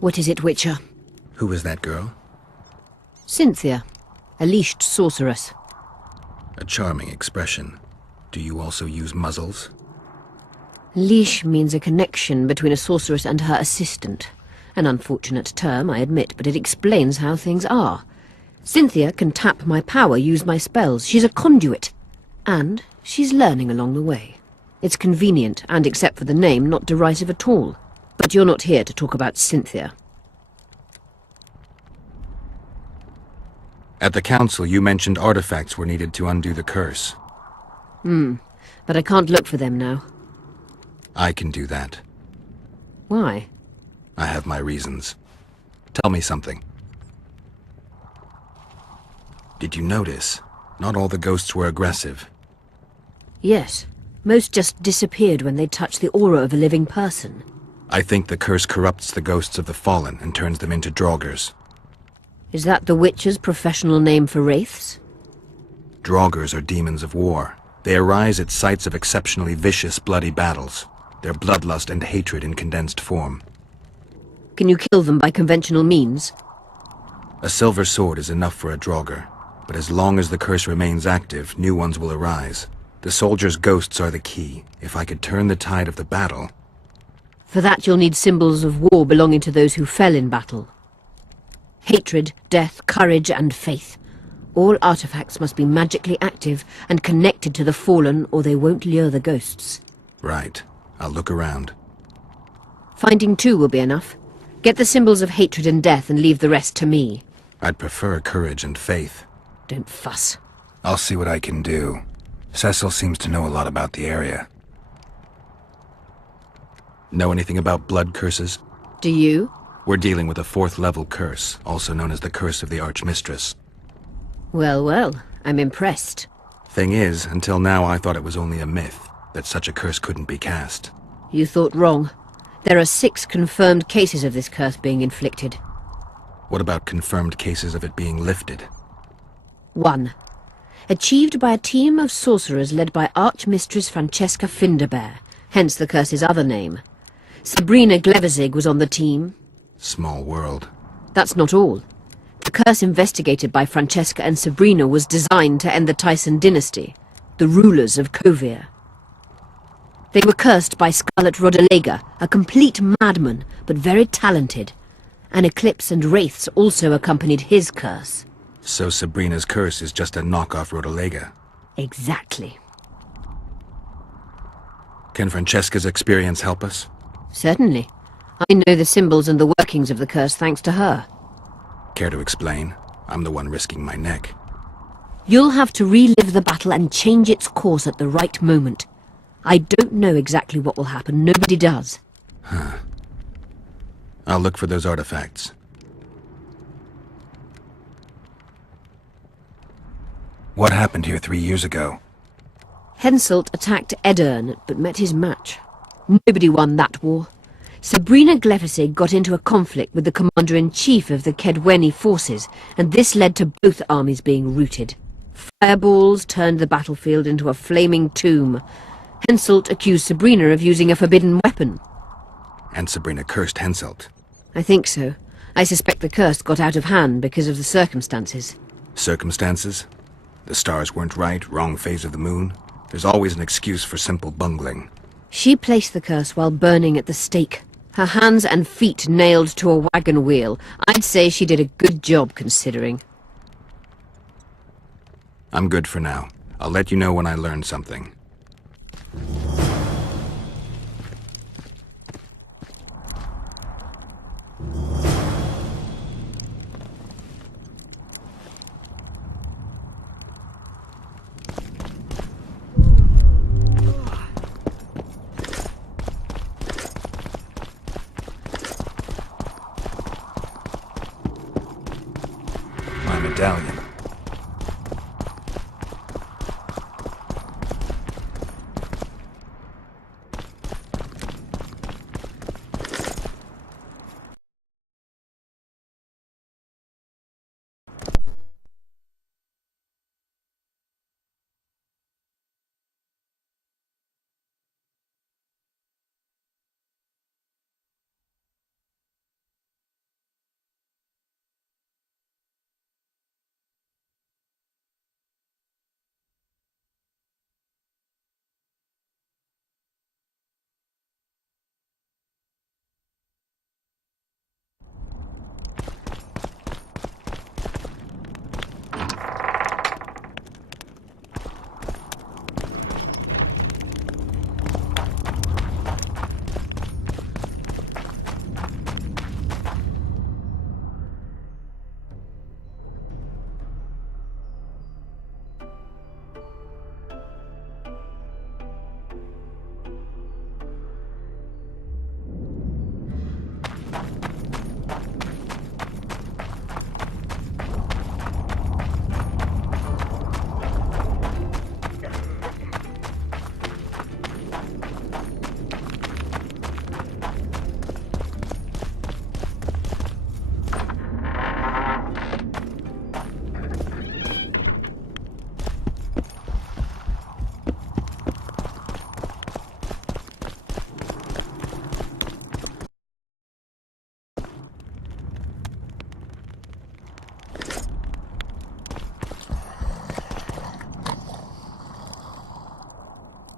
What is it, Witcher? Who is that girl? Cynthia, a leashed sorceress. A charming expression. Do you also use muzzles? Leash means a connection between a sorceress and her assistant. An unfortunate term, I admit, but it explains how things are. Cynthia can tap my power, use my spells. She's a conduit. And she's learning along the way. It's convenient, and except for the name, not derisive at all. But you're not here to talk about Cynthia. At the council, you mentioned artifacts were needed to undo the curse. But I can't look for them now. I can do that. Why? I have my reasons. Tell me something. Did you notice? Not all the ghosts were aggressive. Yes. Most just disappeared when they touched the aura of a living person. I think the curse corrupts the ghosts of the fallen and turns them into draugrs. Is that the Witcher's professional name for wraiths? Draugrs are demons of war. They arise at sites of exceptionally vicious, bloody battles. Their bloodlust and hatred in condensed form. Can you kill them by conventional means? A silver sword is enough for a draugr, but as long as the curse remains active, new ones will arise. The soldiers' ghosts are the key. If I could turn the tide of the battle... For that you'll need symbols of war belonging to those who fell in battle. Hatred, death, courage, and faith. All artifacts must be magically active and connected to the fallen, or they won't lure the ghosts. Right. I'll look around. Finding two will be enough. Get the symbols of hatred and death and leave the rest to me. I'd prefer courage and faith. Don't fuss. I'll see what I can do. Cecil seems to know a lot about the area. Know anything about blood curses? Do you? We're dealing with a 4th level curse, also known as the Curse of the Archmistress. Well, well, I'm impressed. Thing is, until now I thought it was only a myth, that such a curse couldn't be cast. You thought wrong. There are 6 confirmed cases of this curse being inflicted. What about confirmed cases of it being lifted? 1. Achieved by a team of sorcerers led by Archmistress Francesca Finderbear, hence the curse's other name. Sabrina Glevizig was on the team. Small world. That's not all. The curse investigated by Francesca and Sabrina was designed to end the Tyson dynasty, the rulers of Kovir. They were cursed by Scarlet Rodolega, a complete madman, but very talented. An eclipse and wraiths also accompanied his curse. So Sabrina's curse is just a knockoff Rodolega? Exactly. Can Francesca's experience help us? Certainly. I know the symbols and the workings of the curse thanks to her. Care to explain? I'm the one risking my neck. You'll have to relive the battle and change its course at the right moment. I don't know exactly what will happen. Nobody does. I'll look for those artifacts. What happened here 3 years ago? Henselt attacked Edirn, but met his match. Nobody won that war. Sabrina Glevizig got into a conflict with the commander-in-chief of the Kedweni forces, and this led to both armies being routed. Fireballs turned the battlefield into a flaming tomb. Henselt accused Sabrina of using a forbidden weapon. And Sabrina cursed Henselt. I think so. I suspect the curse got out of hand because of the circumstances. Circumstances? The stars weren't right, wrong phase of the moon. There's always an excuse for simple bungling. She placed the curse while burning at the stake. Her hands and feet nailed to a wagon wheel. I'd say she did a good job, considering. I'm good for now. I'll let you know when I learn something. My medallion.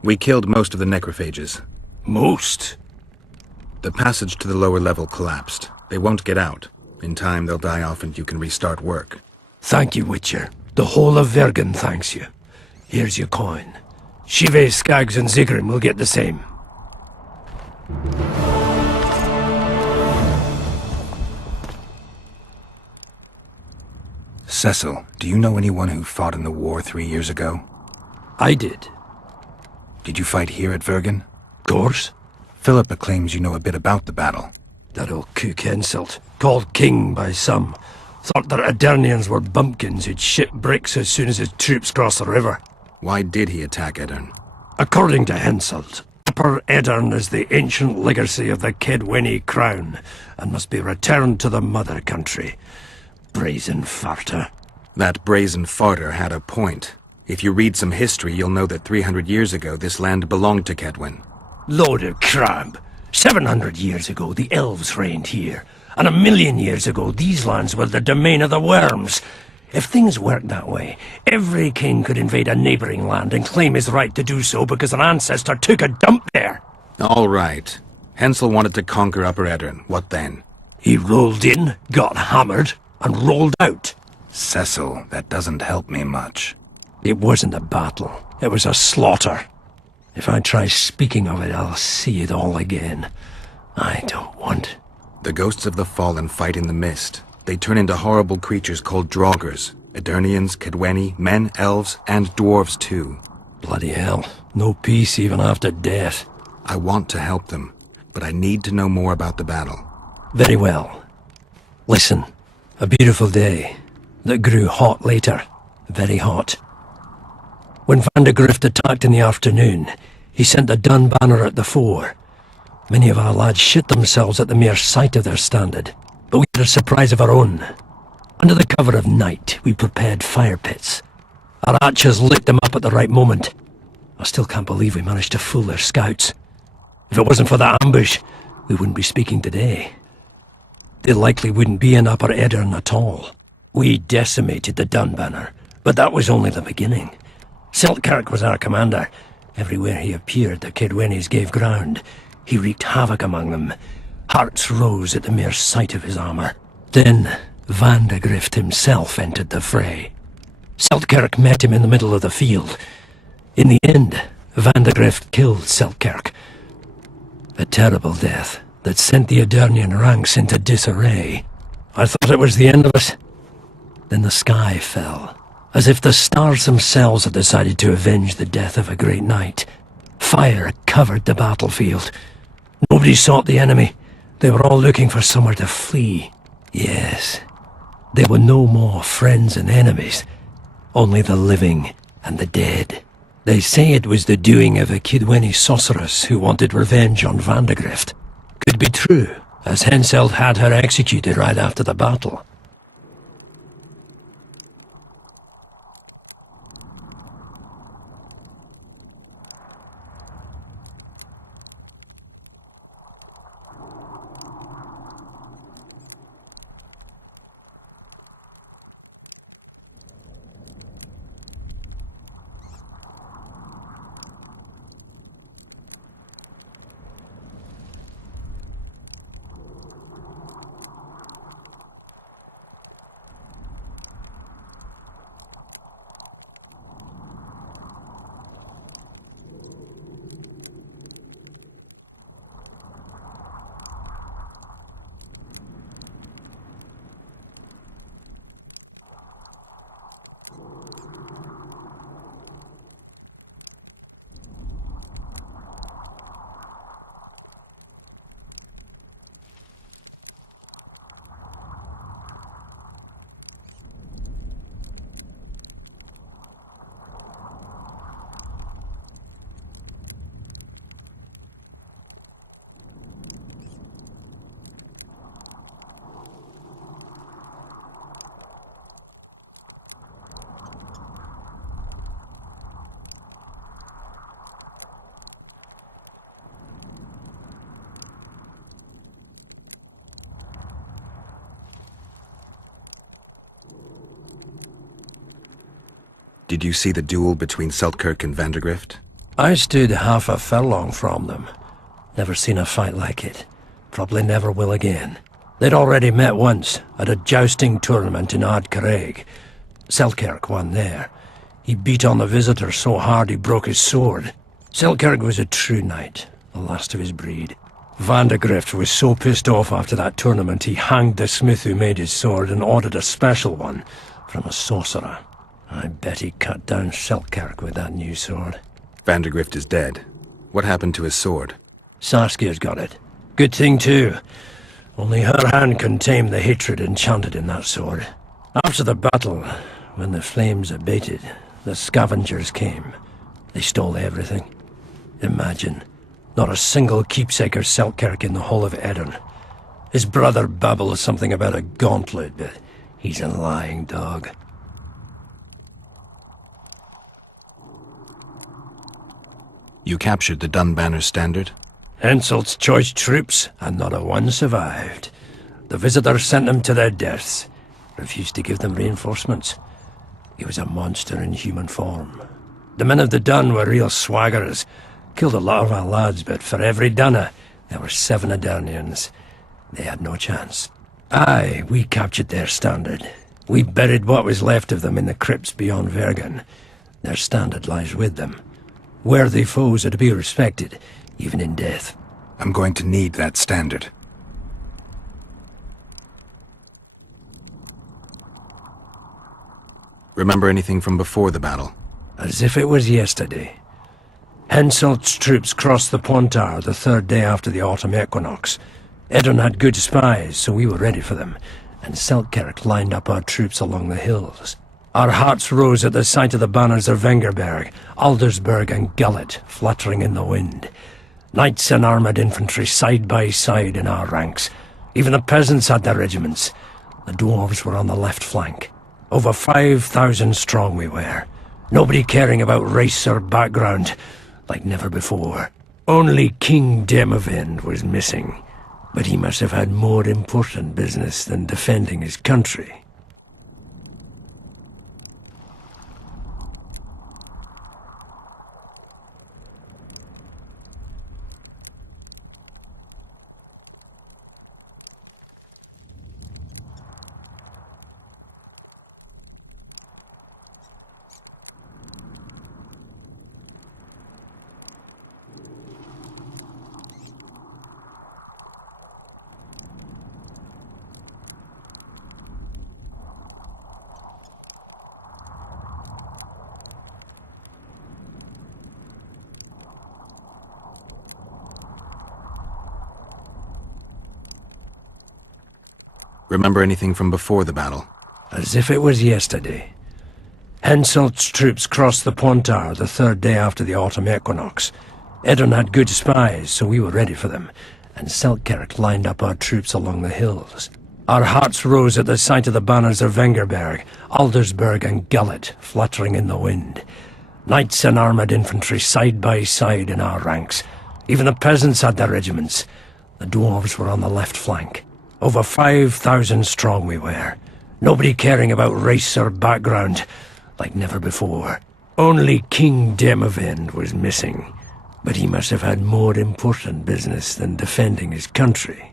We killed most of the necrophages. Most? The passage to the lower level collapsed. They won't get out. In time, they'll die off and you can restart work. Thank you, Witcher. The whole of Vergen thanks you. Here's your coin. Shive, Skaggs, and Zigrim will get the same. Cecil, do you know anyone who fought in the war 3 years ago? I did. Did you fight here at Vergen? Course. Philippa claims you know a bit about the battle. That old kook insult, called king by some, thought that Aedirnians were bumpkins who'd ship bricks as soon as his troops crossed the river. Why did he attack Edirn? According to Henselt, Upper Edirn is the ancient legacy of the Kedwenny crown, and must be returned to the mother country. Brazen farter. That brazen farter had a point. If you read some history, you'll know that 300 years ago this land belonged to Kedwen. Load of crab. 700 years ago the elves reigned here, and 1,000,000 years ago these lands were the domain of the worms. If things worked that way, every king could invade a neighboring land and claim his right to do so because an ancestor took a dump there. All right. Hensel wanted to conquer Upper Edirn. What then? He rolled in, got hammered, and rolled out. Cecil, that doesn't help me much. It wasn't a battle. It was a slaughter. If I try speaking of it, I'll see it all again. I don't want... The ghosts of the fallen fight in the mist. They turn into horrible creatures called Draugrs. Edirnians, Kedwenny, men, elves, and dwarves too. Bloody hell. No peace even after death. I want to help them, but I need to know more about the battle. Very well. Listen. A beautiful day that grew hot later. Very hot. When Vandegrift attacked in the afternoon, he sent a dun banner at the fore. Many of our lads shit themselves at the mere sight of their standard, but we had a surprise of our own. Under the cover of night, we prepared fire pits. Our archers lit them up at the right moment. I still can't believe we managed to fool their scouts. If it wasn't for that ambush, we wouldn't be speaking today. They likely wouldn't be in Upper Edirn at all. We decimated the dun banner, but that was only the beginning. Seltkirk was our commander. Everywhere he appeared, the Kedwennies gave ground. He wreaked havoc among them. Hearts rose at the mere sight of his armor. Then Vandegrift himself entered the fray. Seltkirk met him in the middle of the field. In the end, Vandegrift killed Seltkirk. A terrible death that sent the Aedirnian ranks into disarray. I thought it was the end of us. Then the sky fell, as if the stars themselves had decided to avenge the death of a great knight. Fire covered the battlefield. Nobody sought the enemy. They were all looking for somewhere to flee. Yes, there were no more friends and enemies, only the living and the dead. They say it was the doing of a Kedwenny sorceress who wanted revenge on Vandegrift. Could be true, as Henselt had her executed right after the battle. Did you see the duel between Seltkirk and Vandegrift? I stood half a furlong from them. Never seen a fight like it. Probably never will again. They'd already met once, at a jousting tournament in Ardcarreg. Selkirk won there. He beat on the visitor so hard he broke his sword. Selkirk was a true knight, the last of his breed. Vandegrift was so pissed off after that tournament he hanged the smith who made his sword and ordered a special one from a sorcerer. I bet he cut down Selkirk with that new sword. Vandegrift is dead. What happened to his sword? Saskia's got it. Good thing too. Only her hand can tame the hatred enchanted in that sword. After the battle, when the flames abated, the scavengers came. They stole everything. Imagine, not a single keepsake of Selkirk in the whole of Edern. His brother babbles something about a gauntlet, but he's a lying dog. You captured the Dunbanner standard? Henselt's choice troops, and not a one survived. The visitor sent them to their deaths. Refused to give them reinforcements. He was a monster in human form. The men of the Dun were real swaggerers. Killed a lot of our lads, but for every Dunner, there were 7 Adarnians. They had no chance. Aye, we captured their standard. We buried what was left of them in the crypts beyond Vergen. Their standard lies with them. Worthy foes are to be respected, even in death. I'm going to need that standard. Remember anything from before the battle? As if it was yesterday. Henselt's troops crossed the Pontar the 3rd day after the autumn equinox. Edern had good spies, so we were ready for them, and Selkirk lined up our troops along the hills. Our hearts rose at the sight of the banners of Vengerberg, Aldersberg and Gullet fluttering in the wind. Knights and armoured infantry side by side in our ranks. Even the peasants had their regiments. The dwarves were on the left flank. Over 5,000 strong we were. Nobody caring about race or background, like never before. Only King Demavend was missing, but he must have had more important business than defending his country. Remember anything from before the battle? As if it was yesterday. Henselt's troops crossed the Pontar the 3rd day after the autumn equinox. Edern had good spies, so we were ready for them, and Selkirk lined up our troops along the hills. Our hearts rose at the sight of the banners of Vengerberg, Aldersberg and Gullet fluttering in the wind. Knights and armoured infantry side by side in our ranks. Even the peasants had their regiments. The dwarves were on the left flank. Over 5,000 strong we were. Nobody caring about race or background, like never before. Only King Demavend was missing, but he must have had more important business than defending his country.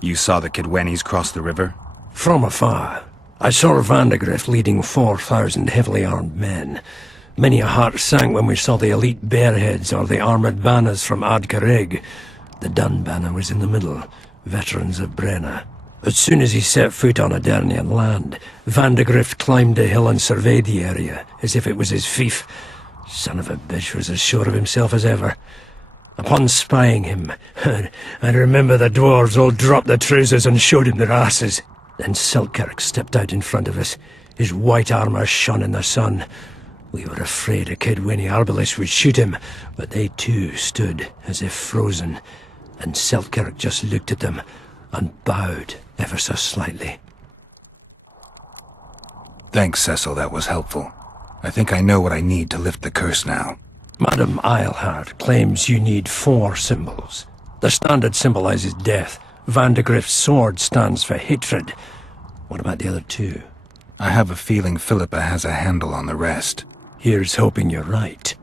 You saw the Kidwennies cross the river? From afar, I saw Vandegrift leading 4,000 heavily armed men. Many a heart sank when we saw the elite bearheads or the armoured banners from Ardcarreg. The Dun banner was in the middle, veterans of Brenna. As soon as he set foot on Adarnian land, Vandegrift climbed a hill and surveyed the area, as if it was his fief. Son of a bitch was as sure of himself as ever. Upon spying him, I remember the dwarves all dropped their trousers and showed him their asses. Then Selkirk stepped out in front of us. His white armour shone in the sun. We were afraid a Kidwenny arbalist would shoot him, but they too stood as if frozen, and Selkirk just looked at them and bowed ever so slightly. Thanks, Cecil, that was helpful. I think I know what I need to lift the curse now. Madame Eilhart claims you need 4 symbols. The standard symbolizes death. Vandegrift's sword stands for hatred. What about the other 2? I have a feeling Philippa has a handle on the rest. Here's hoping you're right.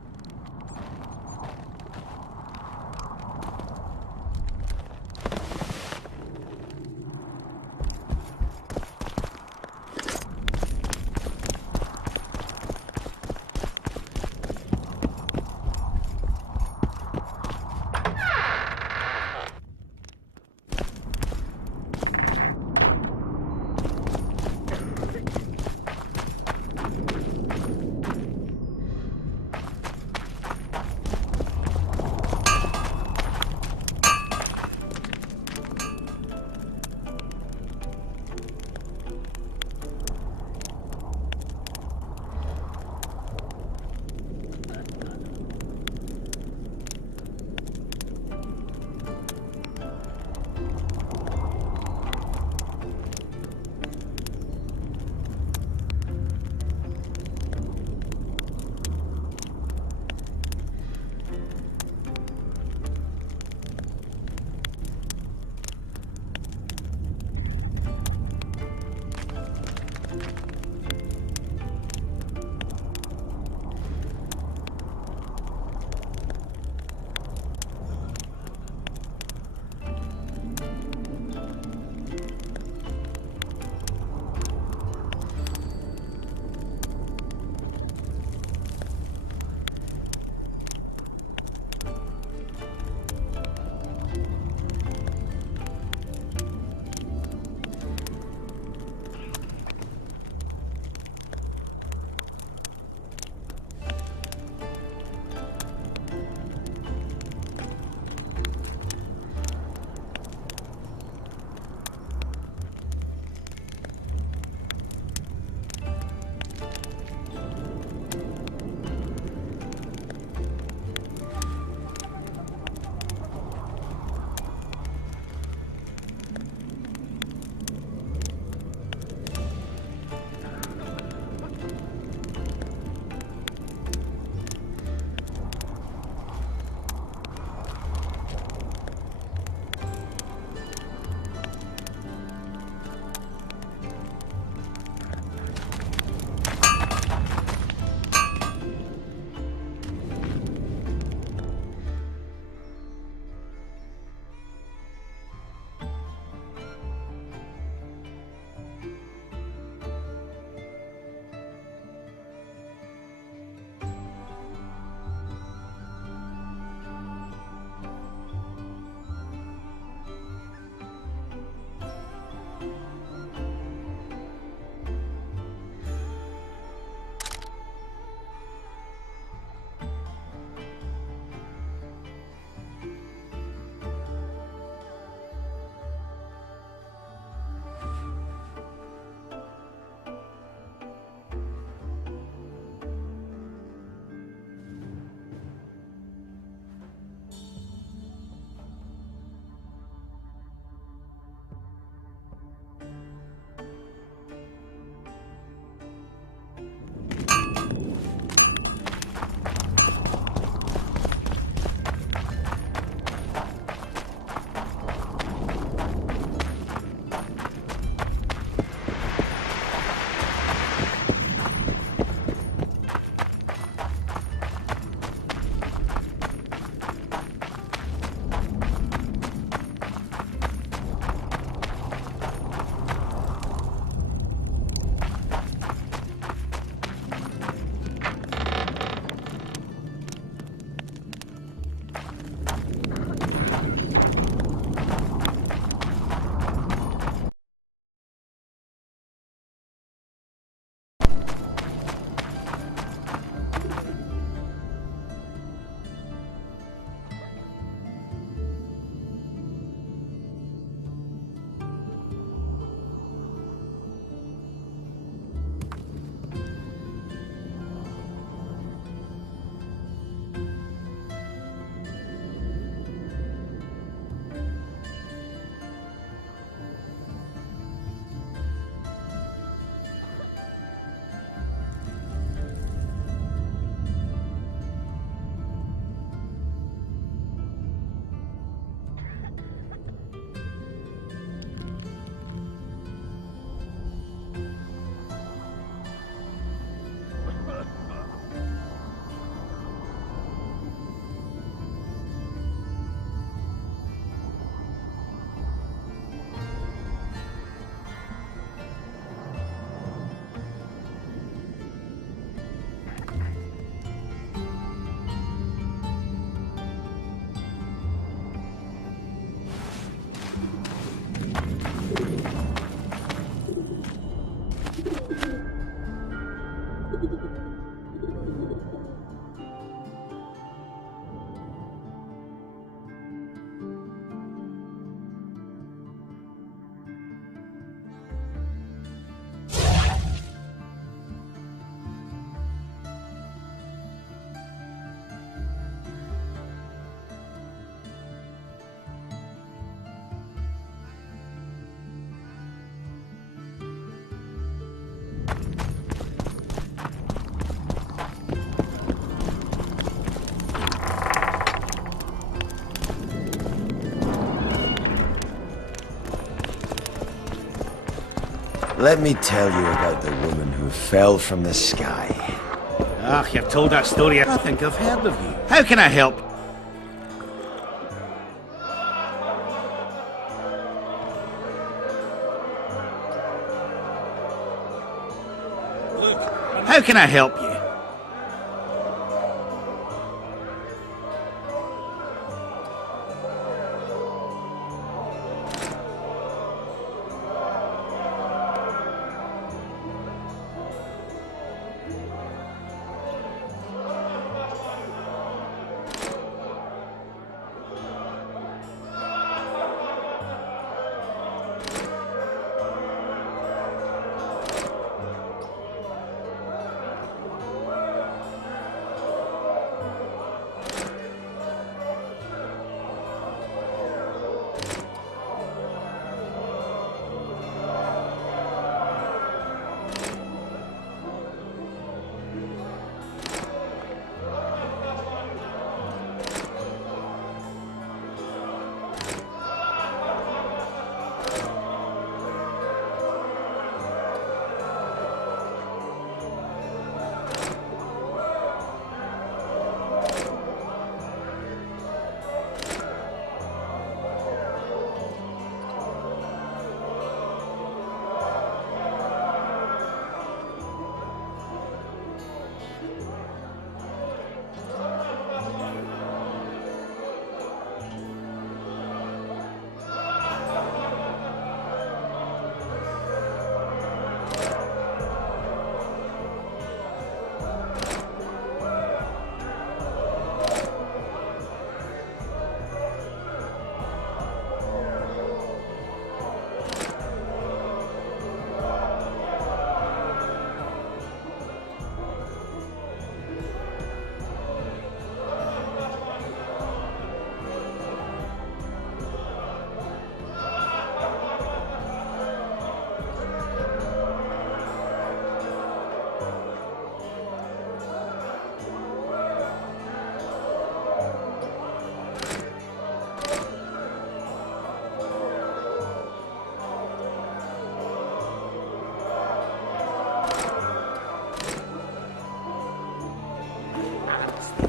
Let me tell you about the woman who fell from the sky. Ah, you've told that story. I think I've heard of you. How can I help? How can I help you?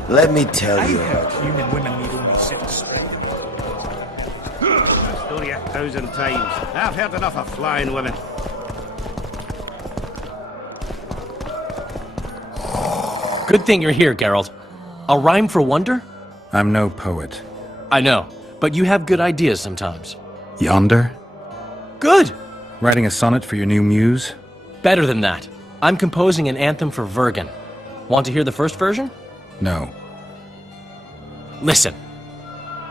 Let me tell I've you heard about human women need only sit and spit. That story 1,000 times. I've heard enough of flying women. Good thing you're here, Geralt. A rhyme for wonder? I'm no poet. I know, but you have good ideas sometimes. Yonder? Good! Writing a sonnet for your new muse? Better than that. I'm composing an anthem for Vergen. Want to hear the first version? No. Listen.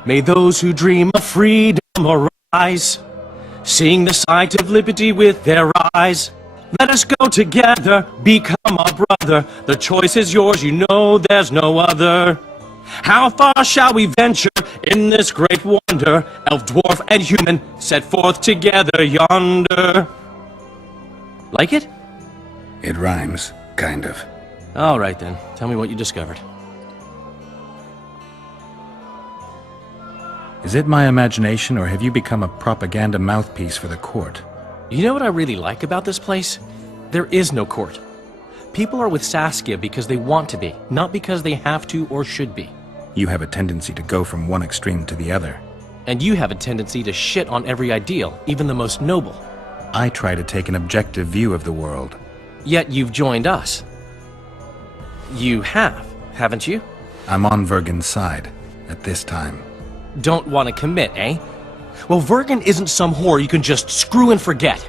May those who dream of freedom arise, seeing the sight of liberty with their eyes. Let us go together, become a brother. The choice is yours, you know there's no other. How far shall we venture in this great wonder? Elf, dwarf, and human set forth together yonder. Like it? It rhymes, kind of. All right then, tell me what you discovered. Is it my imagination, or have you become a propaganda mouthpiece for the court? You know what I really like about this place? There is no court. People are with Saskia because they want to be, not because they have to or should be. You have a tendency to go from one extreme to the other. And you have a tendency to shit on every ideal, even the most noble. I try to take an objective view of the world. Yet you've joined us. You have, haven't you? I'm on Vergen's side, at this time. Don't want to commit, eh? Well, Vergen isn't some whore you can just screw and forget.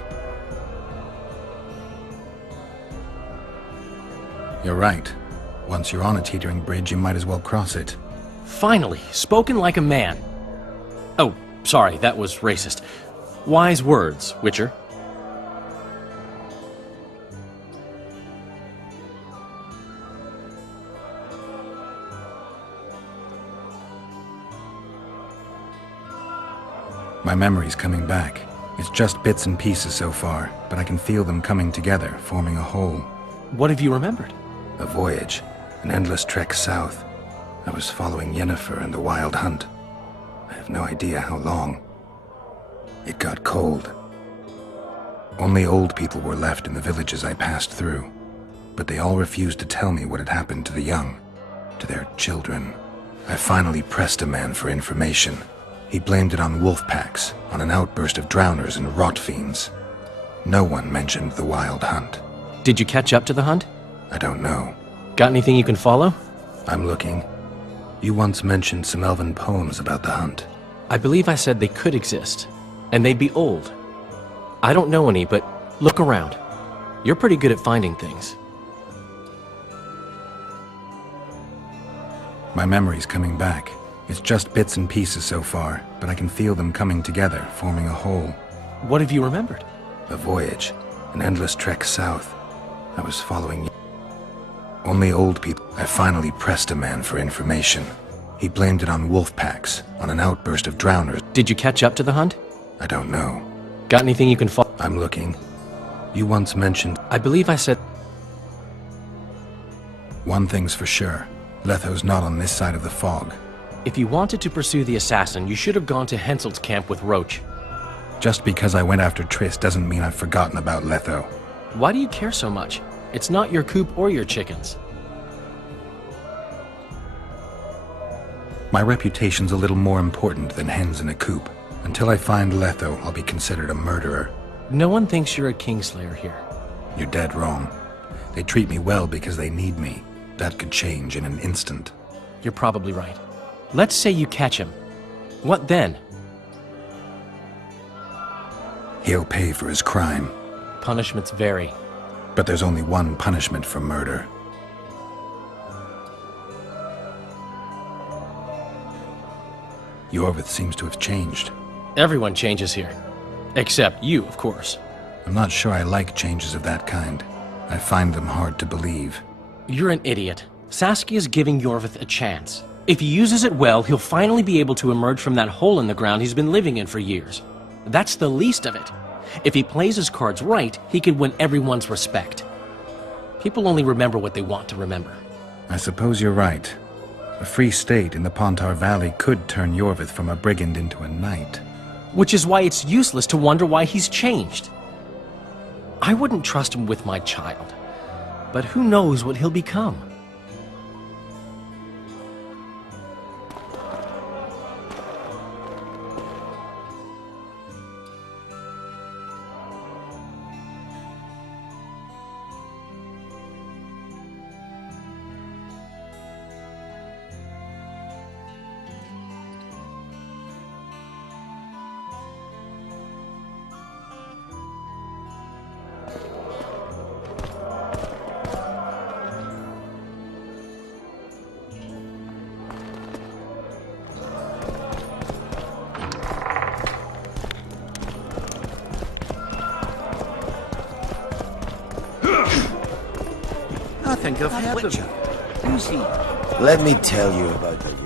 You're right. Once you're on a teetering bridge, you might as well cross it. Finally, spoken like a man. Oh, sorry, that was racist. Wise words, Witcher. My memory's coming back. It's just bits and pieces so far, but I can feel them coming together, forming a whole. What have you remembered? A voyage, an endless trek south. I was following Yennefer and the Wild Hunt. I have no idea how long. It got cold. Only old people were left in the villages I passed through, but they all refused to tell me what had happened to the young, to their children. I finally pressed a man for information. He blamed it on wolf packs, on an outburst of drowners and rot fiends. No one mentioned the wild hunt. Did you catch up to the hunt? I don't know. Got anything you can follow? I'm looking. You once mentioned some elven poems about the hunt. I believe I said they could exist, and they'd be old. I don't know any, but look around. You're pretty good at finding things. My memory's coming back. It's just bits and pieces so far, but I can feel them coming together, forming a whole. What have you remembered? A voyage, an endless trek south. I was following you. Only old people. I finally pressed a man for information. He blamed it on wolf packs, on an outburst of drowners. Did you catch up to the hunt? I don't know. Got anything you can follow? I'm looking. You once mentioned... I believe I said... One thing's for sure. Letho's not on this side of the fog. If you wanted to pursue the assassin, you should have gone to Henselt's camp with Roach. Just because I went after Triss doesn't mean I've forgotten about Letho. Why do you care so much? It's not your coop or your chickens. My reputation's a little more important than hens in a coop. Until I find Letho, I'll be considered a murderer. No one thinks you're a kingslayer here. You're dead wrong. They treat me well because they need me. That could change in an instant. You're probably right. Let's say you catch him. What then? He'll pay for his crime. Punishments vary. But there's only one punishment for murder. Yorvith seems to have changed. Everyone changes here. Except you, of course. I'm not sure I like changes of that kind. I find them hard to believe. You're an idiot. Saskia's giving Yorvith a chance. If he uses it well, he'll finally be able to emerge from that hole in the ground he's been living in for years. That's the least of it. If he plays his cards right, he could win everyone's respect. People only remember what they want to remember. I suppose you're right. A free state in the Pontar Valley could turn Yorvith from a brigand into a knight. Which is why it's useless to wonder why he's changed. I wouldn't trust him with my child. But who knows what he'll become? I think I've heard of you. Who's he? Let me tell you about the woman.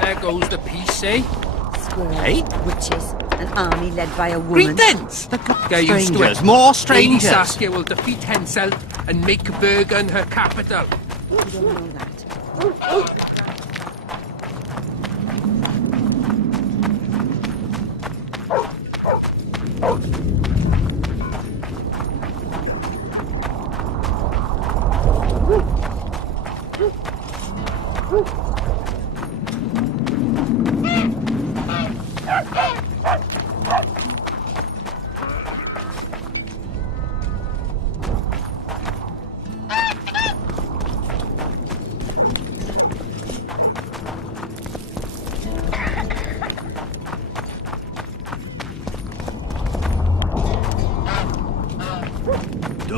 There goes the piece, eh? Squirrels, Hey? witches, an army led by a woman. Greetings! Get used to it. More Lady strangers! Saskia will defeat Hensel and make Bergen her capital. You don't know that.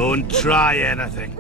Don't try anything.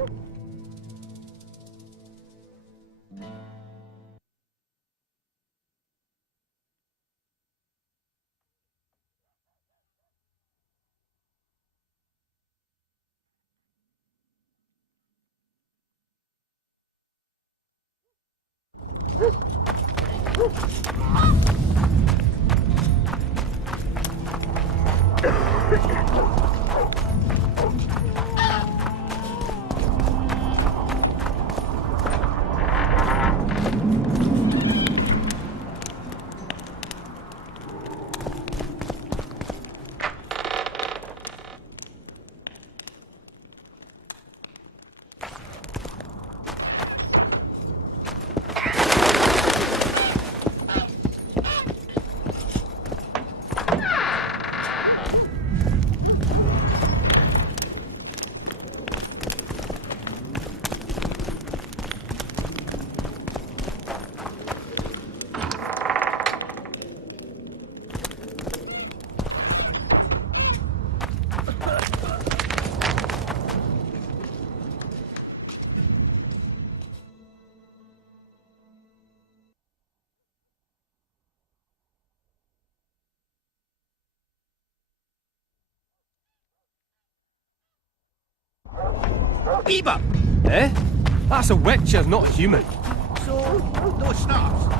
Eva! Eh? That's a witcher, not a human. So, no snarls.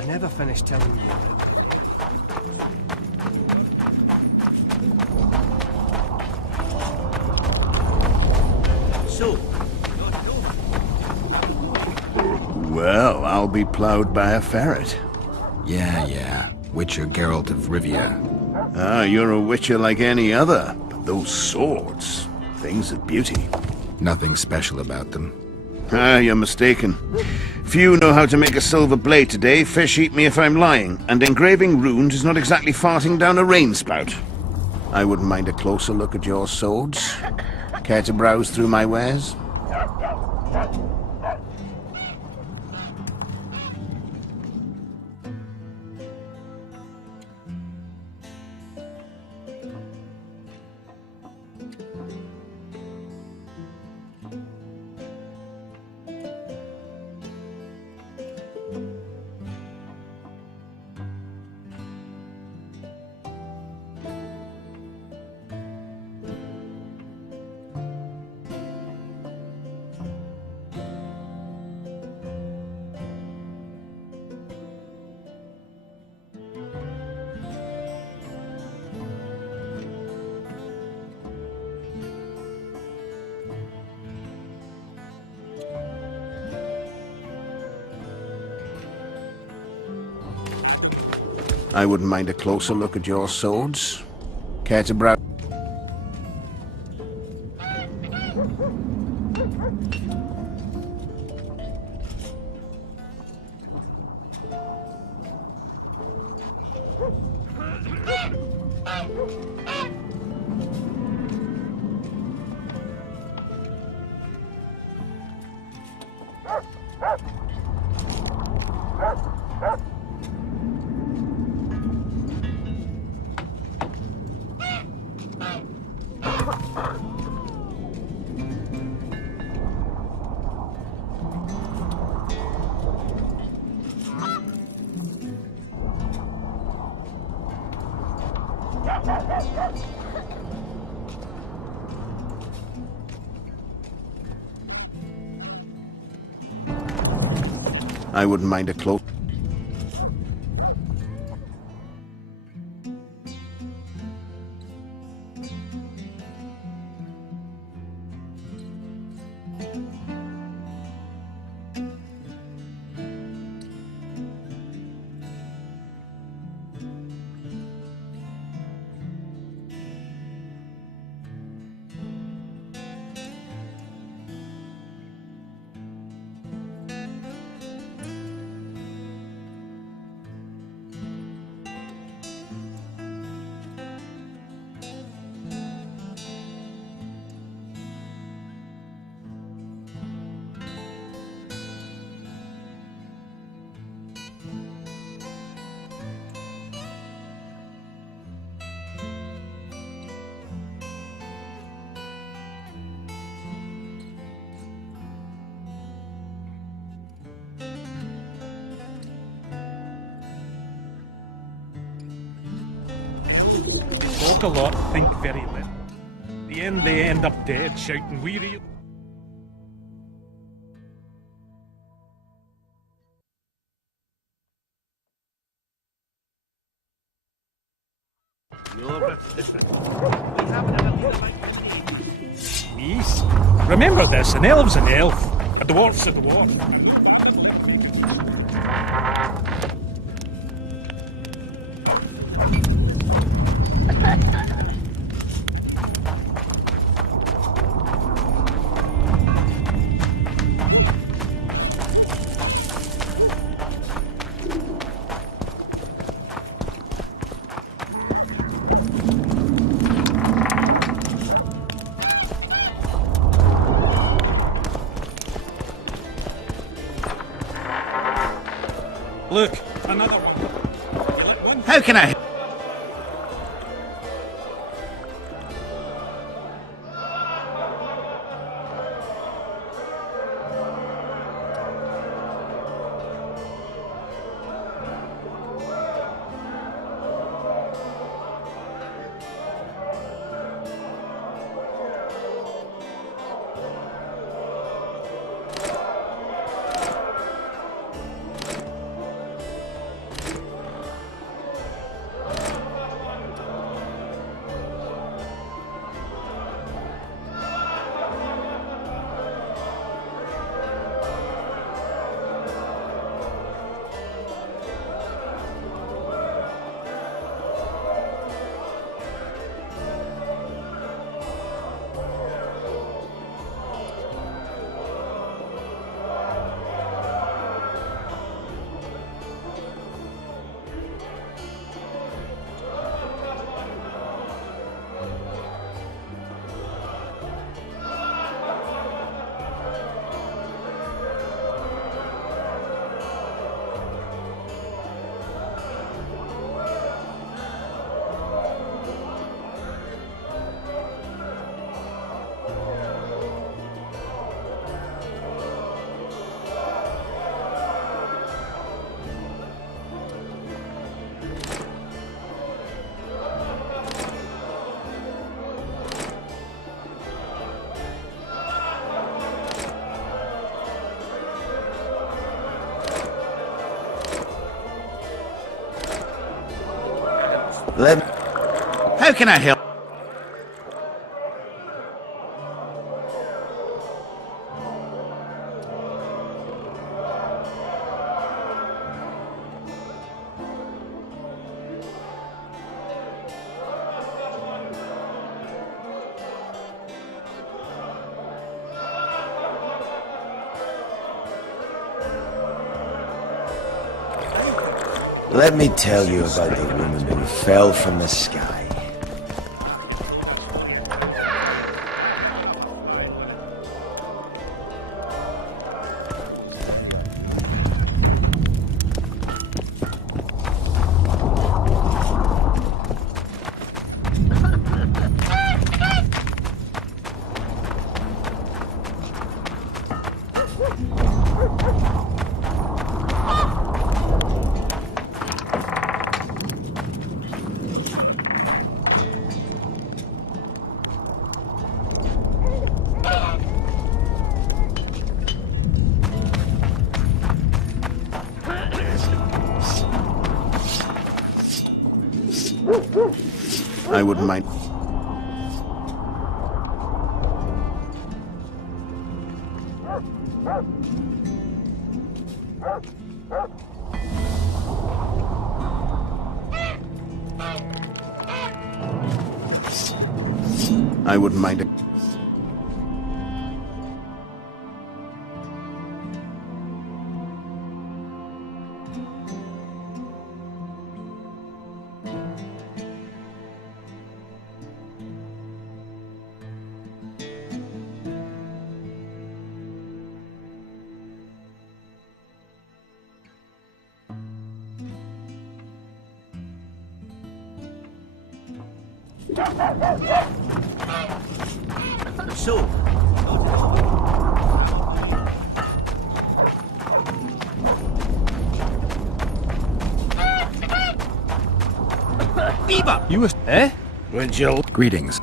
I never finished telling you. So, Well, I'll be plowed by a ferret. Yeah. Witcher Geralt of Rivia. Ah, you're a witcher like any other. But those swords, things of beauty. Nothing special about them. Ah, you're mistaken. Few know how to make a silver blade today, fish eat me if I'm lying, and engraving runes is not exactly farting down a rain spout. I wouldn't mind a closer look at your swords. Care to browse through my wares? I wouldn't mind a closer look at your swords. Care to browse? I wouldn't mind a close. Talk a lot, think very little. The end they end up dead, shouting weary. You're a bit different. We haven't ever been like Yes. Remember this, an elf's an elf, a dwarf's a dwarf. Look, another one. How can I? How can I help? Let me tell you about the woman who fell from the sky. I wouldn't mind. I wouldn't mind it. So, Beaver! You was... Eh? When Jill... Greetings.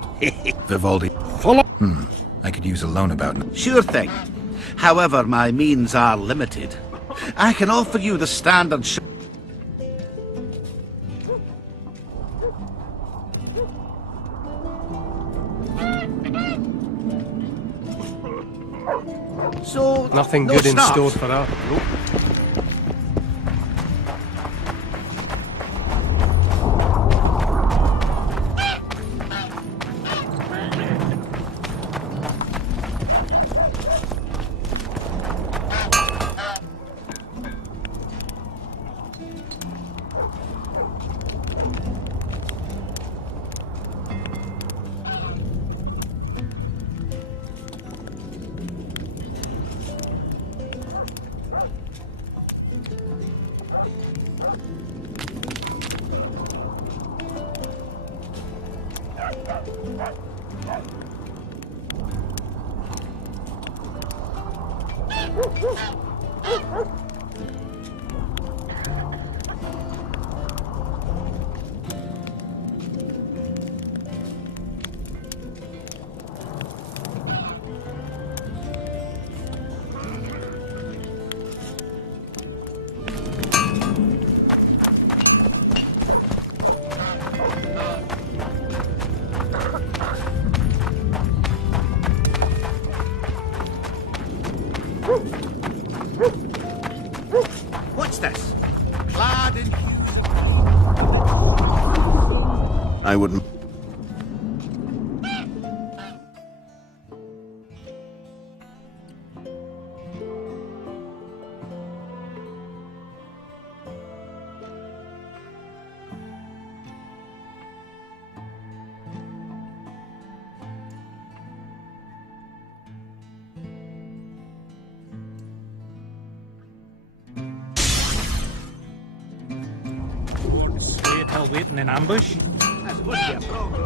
Vivaldi. Follow... I could use a loan about... Sure thing. However, my means are limited. I can offer you the standard... So... Nothing no good in snaps. store for her. What's this? Clad in hues of... I wouldn't... Wait till waiting in ambush. That's would be a problem.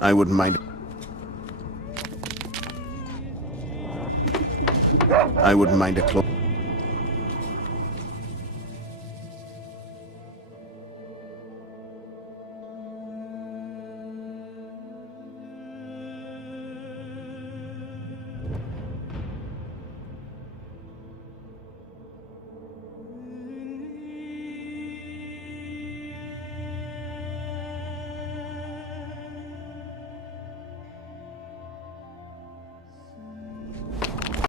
I wouldn't mind. I wouldn't mind a close.